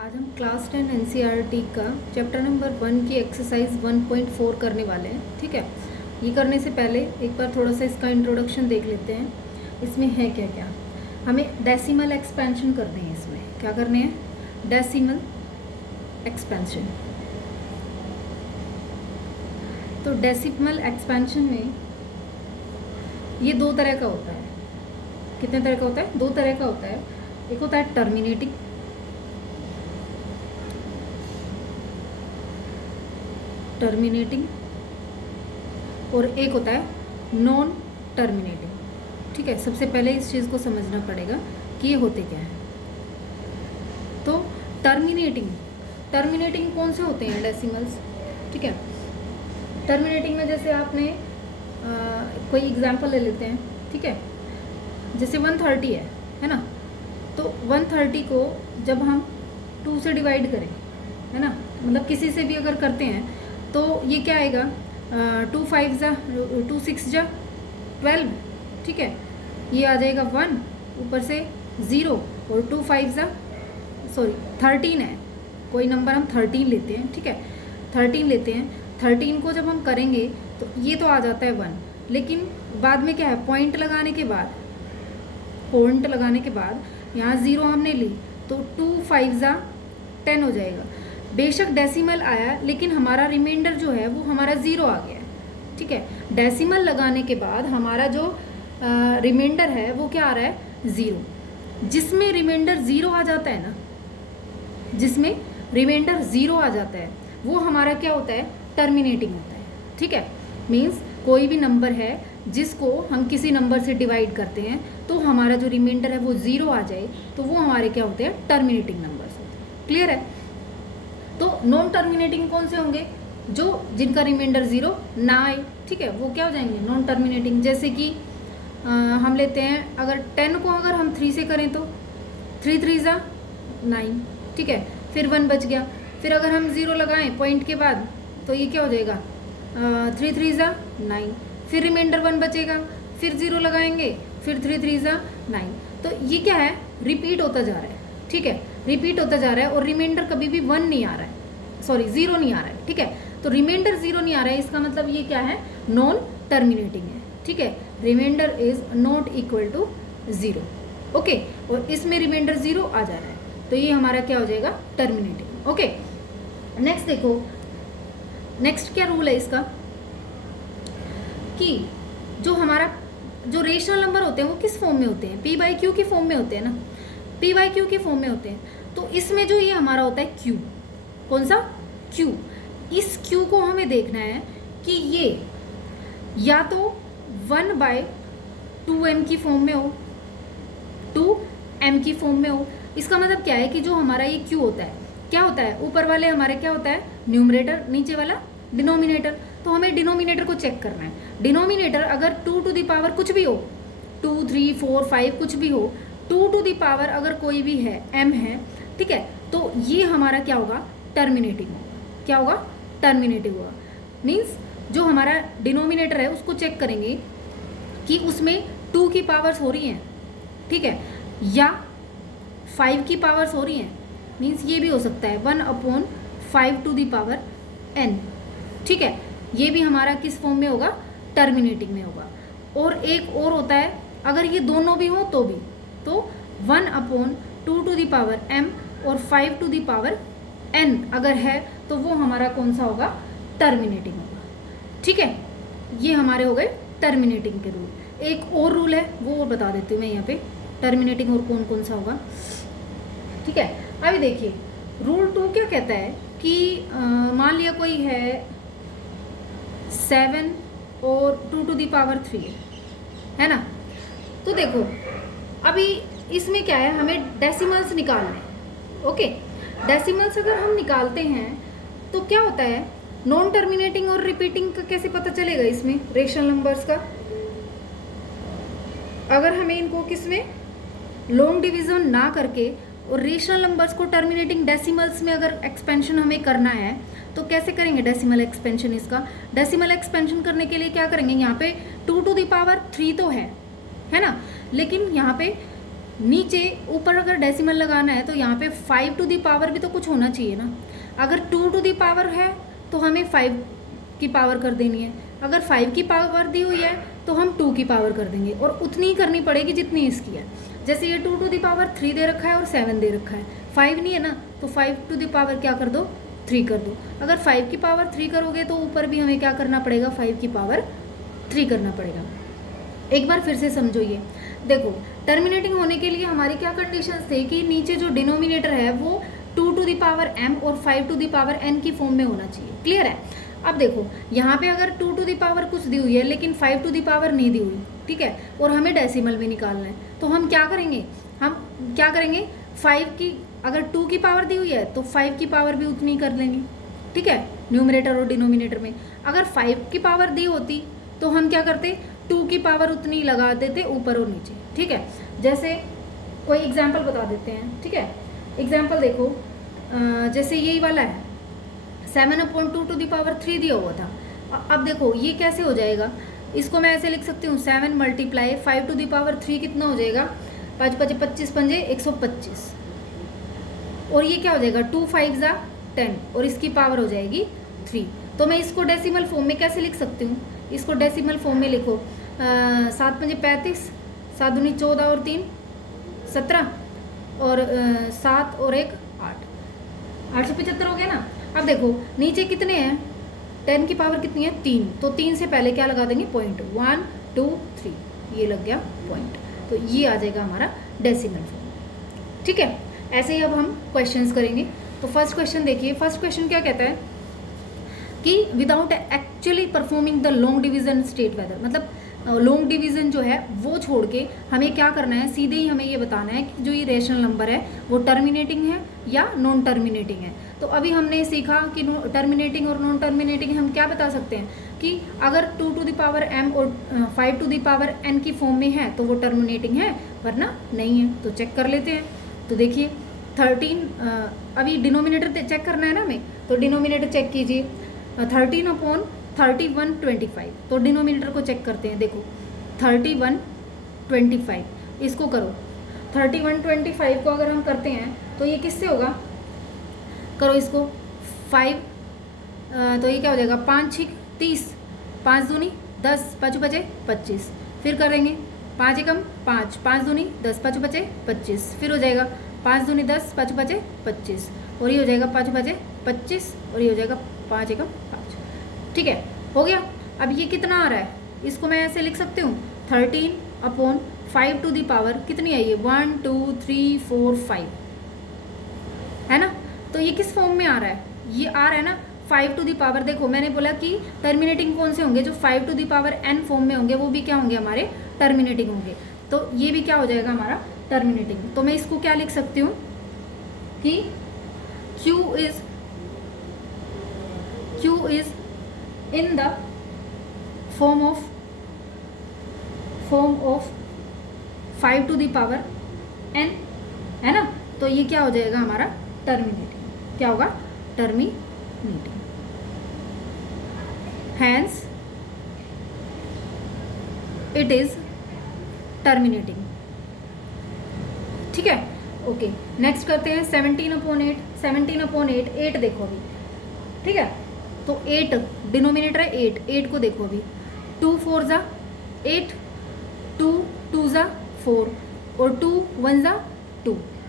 आज हम class 10 NCERT का चैप्टर नंबर 1 की एक्सरसाइज 1.4 करने वाले हैं। ठीक है, ये करने से पहले एक बार थोड़ा सा इसका इंट्रोडक्शन देख लेते हैं। इसमें है क्या क्या, हमें डेसिमल एक्सपेंशन करने हैं। इसमें क्या करने हैं, डेसिमल एक्सपेंशन। तो डेसिमल एक्सपेंशन में ये दो तरह का होता है। कितने तरह का होता है? दो तरह का होता है। एक होता है टर्मिनेटिंग, और एक होता है नॉन टर्मिनेटिंग। ठीक है, सबसे पहले इस चीज़ को समझना पड़ेगा कि ये होते क्या है। तो टर्मिनेटिंग कौन से होते हैं डेसिमल्स? ठीक है, टर्मिनेटिंग में जैसे आपने कोई एग्जांपल ले लेते हैं। ठीक है, जैसे 130 है ना, तो 130 को जब हम 2 से डिवाइड करें, है ना, मतलब किसी से भी अगर करते हैं तो ये क्या आएगा, 2 5 जा 2 6 जा 12। ठीक है, ये आ जाएगा 1, ऊपर से 0, और 2 5 जा 13 है, कोई नंबर हम 13 लेते हैं। ठीक है, 13 लेते हैं। 13 को जब हम करेंगे तो ये तो आ जाता है 1, लेकिन बाद में क्या है, पॉइंट लगाने के बाद यहाँ 0 हमने ली तो 2 5 जा 10 हो जाएगा। बेशक डेसिमल आया, लेकिन हमारा रिमाइंडर जो है वो हमारा 0 आ गया। ठीक है, डेसिमल लगाने के बाद हमारा जो रिमाइंडर है वो क्या आ रहा है, 0। जिसमें रिमाइंडर 0 आ जाता है ना, जिसमें रिमाइंडर 0 आ जाता है वो हमारा क्या होता है, टर्मिनेटिंग होता है। ठीक है, मीन्स कोई भी नंबर है जिसको हम किसी नंबर से डिवाइड करते हैं तो हमारा जो रिमाइंडर है वो 0 आ जाए तो वो हमारे क्या होते हैं, टर्मिनेटिंग नंबर्स होते हैं। क्लियर है? तो नॉन टर्मिनेटिंग कौन से होंगे, जिनका रिमाइंडर 0 ना आए। ठीक है, वो क्या हो जाएंगे, नॉन टर्मिनेटिंग। जैसे कि हम लेते हैं, अगर 10 को अगर हम 3 से करें तो 3 3 जा 9। ठीक है, फिर 1 बच गया। फिर अगर हम 0 लगाएं पॉइंट के बाद तो ये क्या हो जाएगा, 3 3 जा 9। फिर रिमाइंडर 1 बचेगा, फिर 0 लगाएंगे, फिर 3 3 जा 9। तो ये क्या है, रिपीट होता जा रहा है। ठीक है, रिपीट होता जा रहा है और रिमाइंडर कभी भी 1 नहीं आ रहा है, 0 नहीं आ रहा है। ठीक है, तो रिमाइंडर 0 नहीं आ रहा है, इसका मतलब ये क्या है, नॉन टर्मिनेटिंग है। ठीक है, reminder is not equal to 0। Okay, और इसमें रिमाइंडर 0 आ जा रहा है तो ये हमारा क्या हो जाएगा, टर्मिनेटिंग। ओके, नेक्स्ट देखो, नेक्स्ट क्या रूल है इसका, कि जो हमारा जो रेशनल नंबर होते हैं वो किस फॉर्म में होते हैं, p/q की फॉर्म में होते हैं ना, p/q के फॉर्म में होते हैं। तो इसमें जो ये हमारा होता है q, कौन सा, q, इस q को हमें देखना है कि ये या तो 1/2m की फॉर्म में हो, 2m की फॉर्म में हो। इसका मतलब क्या है कि जो हमारा ये q होता है, क्या होता है, ऊपर वाले हमारे क्या होता है, न्यूमरेटर, नीचे वाला डिनोमिनेटर। तो हमें डिनोमिनेटर को चेक करना है। डिनोमिनेटर अगर 2 टू द पावर कुछ भी हो, 2 3 4 5 कुछ भी हो, 2 टू द पावर अगर कोई भी है, m है, ठीक है, तो ये हमारा क्या होगा, टर्मिनेटिंग होगा। क्या होगा, टर्मिनेटिंग होगा। मीन्स जो हमारा डिनोमिनेटर है उसको चेक करेंगे कि उसमें 2 की पावर्स हो रही हैं, ठीक है, या 5 की पावर्स हो रही हैं। मीन्स ये भी हो सकता है 1/5 टू द पावर n। ठीक है, ये भी हमारा किस फॉर्म में होगा, टर्मिनेटिंग में होगा। और एक और होता है, अगर ये दोनों भी हो तो भी, तो 1/2 टू द पावर m और 5 टू द पावर n अगर है तो वो हमारा कौन सा होगा, टर्मिनेटिंग होगा। ठीक है, ये हमारे हो गए टर्मिनेटिंग के रूल। एक और रूल है वो और बता देती हूँ मैं यहाँ पे, टर्मिनेटिंग और कौन कौन सा होगा। ठीक है, अभी देखिए रूल 2 क्या कहता है कि मान लिया कोई है 7 और 2 टू द पावर 3 है ना, तो देखो अभी इसमें क्या है, हमें डेसिमल्स निकालने हैं। ओके, डेसिमल्स अगर हम निकालते हैं तो क्या होता है, नॉन टर्मिनेटिंग और रिपीटिंग का कैसे पता चलेगा इसमें, रेशनल नंबर्स का। अगर हमें इनको किसमें, लॉन्ग डिवीजन ना करके और रेशनल नंबर्स को टर्मिनेटिंग डेसिमल्स में अगर एक्सपेंशन हमें करना है तो कैसे करेंगे डेसिमल एक्सपेंशन। इसका डेसिमल एक्सपेंशन करने के लिए क्या करेंगे, यहाँ पे 2 टू द पावर 3 तो है ना, लेकिन यहाँ पे नीचे ऊपर अगर डेसिमल लगाना है तो यहाँ पे 5 टू दी पावर भी तो कुछ होना चाहिए ना। अगर 2 टू दी पावर है तो हमें 5 की पावर कर देनी है, अगर 5 की पावर दी हुई है तो हम 2 की पावर कर देंगे, और उतनी ही करनी पड़ेगी जितनी इसकी है। जैसे ये 2 टू दी पावर 3 दे रखा है और 7 दे रखा है, 5 नहीं है ना, तो 5 टू दी पावर क्या कर दो, 3 कर दो। अगर 5 की पावर 3 करोगे तो ऊपर भी हमें क्या करना पड़ेगा, 5 की पावर 3 करना पड़ेगा। एक बार फिर से समझो, ये देखो टर्मिनेटिंग होने के लिए हमारी क्या कंडीशंस थे कि नीचे जो डिनोमिनेटर है वो 2 टू दी पावर m और 5 टू दी पावर n की फॉर्म में होना चाहिए। क्लियर है। अब देखो यहाँ पे अगर 2 टू दी पावर कुछ दी हुई है लेकिन 5 टू दी पावर नहीं दी हुई, ठीक है, और हमें डेसिमल में निकालना है, तो हम क्या करेंगे, 5 की अगर 2 की पावर दी हुई है तो 5 की पावर भी उतनी कर लेंगे, ठीक है, न्यूमरेटर और डिनोमिनेटर में। अगर 5 की पावर दी होती तो हम क्या करते, 2 की पावर उतनी लगा देते ऊपर और नीचे, ठीक है। जैसे कोई एग्जाम्पल बता देते हैं, ठीक है। एग्जाम्पल देखो, जैसे यही वाला है 7/2 टू दी पावर 3 दिया हुआ था। अब देखो ये कैसे हो जाएगा, इसको मैं ऐसे लिख सकती हूँ 7 × 5 टू दी पावर 3 कितना हो जाएगा, 5 × 5 = 25 × 125, और ये क्या हो जाएगा 2 × 5 = 10 और इसकी पावर हो जाएगी 3। तो मैं इसको डेसिमल फॉर्म में कैसे लिख सकती हूँ, इसको डेसिमल फॉर्म में लिखो 7 × 5 = 35, 7 दूनी 14 और 3 17, और 7 और 1 8, 875 हो गया ना। अब देखो नीचे कितने हैं, 10 की पावर कितनी है 3, तो 3 से पहले क्या लगा देंगे पॉइंट, 1 2 3, ये लग गया पॉइंट, तो ये आ जाएगा हमारा डेसिमल फॉर्म, ठीक है। ऐसे ही अब हम क्वेश्चंस करेंगे। तो फर्स्ट क्वेश्चन देखिए, फर्स्ट क्वेश्चन क्या कहता है कि without actually performing the long division state whether, मतलब लॉन्ग डिवीज़न जो है वो छोड़ के हमें क्या करना है, सीधे ही हमें ये बताना है कि जो ये रेशनल नंबर है वो टर्मिनेटिंग है या नॉन टर्मिनेटिंग है। तो अभी हमने सीखा कि टर्मिनेटिंग और नॉन टर्मिनेटिंग हम क्या बता सकते हैं कि अगर 2 टू द पावर m और 5 टू द पावर n की फॉर्म में है तो वो टर्मिनेटिंग है, वरना नहीं है। तो चेक कर लेते हैं। तो देखिए 13, अभी डिनोमिनेटर चेक करना है ना हमें, तो डिनोमिनेटर चेक कीजिए 13/3125, तो डिनोमिनेटर को चेक करते हैं। देखो 3125 इसको करो, 3125 को अगर हम करते हैं तो ये किससे होगा, करो इसको 5, तो ये क्या हो जाएगा 5 × 30, 5 दूनी 10, 5 बचे 25, फिर करेंगे 5 एकम 5, 5 दूनी 10, 5 बचे 25, फिर हो जाएगा 5 दूनी 10, 5 बचे 25, और ये हो जाएगा 5 बचे 25, और ये हो जाएगा 5 एकम 5, ठीक है, हो गया। अब ये कितना आ रहा है, इसको मैं ऐसे लिख सकती हूँ 13/5 टू दी पावर कितनी है, ये 1 2 3 4 5 है ना। तो ये किस फॉर्म में आ रहा है, ये आ रहा है ना 5 टू दी पावर। देखो मैंने बोला कि टर्मिनेटिंग कौन से होंगे, जो 5 to the power n form में होंगे वो भी क्या होंगे, हमारे टर्मिनेटिंग होंगे। तो ये भी क्या हो जाएगा हमारा टर्मिनेटिंग। तो मैं इसको क्या लिख सकती हूँ कि Q is in the form of 5 to the power n, है ना। तो ये क्या हो जाएगा हमारा टर्मिनेटिंग, क्या होगा terminating, hence it is terminating, ठीक है। ओके नेक्स्ट करते हैं 17/8, 17/8 8 देखो अभी, ठीक है। तो 8 डिनोमिनेटर है 8 को देखो अभी 2 4 = 8, 2 2 = 4 और 2 1 = 2,